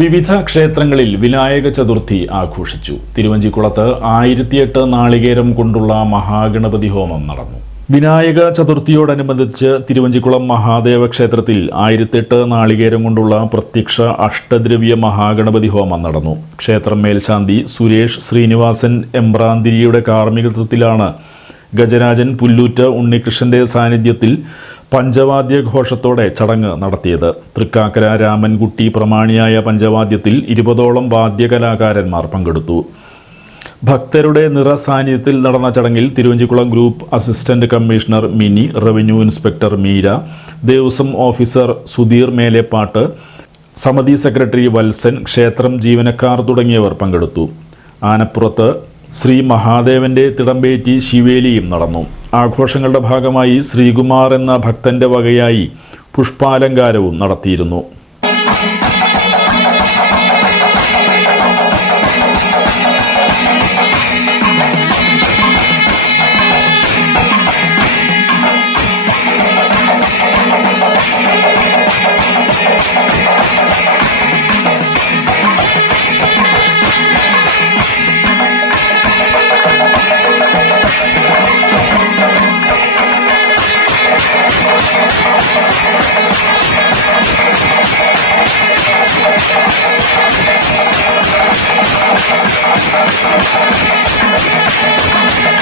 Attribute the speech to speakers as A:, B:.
A: വിവിധ ക്ഷേത്രങ്ങളിൽ വിനായക ചതുർത്ഥി ആഘോഷിച്ചു. തിരുവഞ്ചിക്കുളത്ത് ആയിരത്തിയെട്ട് നാളികേരം കൊണ്ടുള്ള മഹാഗണപതി ഹോമം നടന്നു. വിനായക ചതുർത്ഥിയോടനുബന്ധിച്ച് തിരുവഞ്ചിക്കുളം മഹാദേവ ക്ഷേത്രത്തിൽ ആയിരത്തെട്ട് നാളികേരം കൊണ്ടുള്ള പ്രത്യക്ഷ അഷ്ടദ്രവ്യ മഹാഗണപതി ഹോമം നടന്നു. ക്ഷേത്രം മേൽശാന്തി സുരേഷ് ശ്രീനിവാസൻ എമ്പ്രാന്തിരിയുടെ കാർമ്മികത്വത്തിലാണ് ഗജരാജൻ പുല്ലൂറ്റ ഉണ്ണികൃഷ്ണന്റെ സാന്നിധ്യത്തിൽ പഞ്ചവാദ്യ ഘോഷത്തോടെ ചടങ്ങ് നടത്തിയത്. തൃക്കാക്കര രാമൻകുട്ടി പ്രമാണിയായ പഞ്ചവാദ്യത്തിൽ ഇരുപതോളം വാദ്യകലാകാരന്മാർ പങ്കെടുത്തു. ഭക്തരുടെ നിറസാന്നിധ്യത്തിൽ നടന്ന ചടങ്ങിൽ Thiruvanchikulam group assistant commissioner Mini revenue inspector Meera Devaswom officer Sudheer Melepat സമിതി സെക്രട്ടറി വത്സൻ ക്ഷേത്രം ജീവനക്കാർ തുടങ്ങിയവർ പങ്കെടുത്തു. ആനപ്പുറത്ത് ശ്രീ മഹാദേവന്റെ തിടമ്പേറ്റി ശിവേലിയും നടന്നു. ആഘോഷങ്ങളുടെ ഭാഗമായി ശ്രീകുമാർ എന്ന ഭക്തന്റെ വകയായി പുഷ്പാലങ്കാരവും നടത്തിയിരുന്നു.
B: Thank you.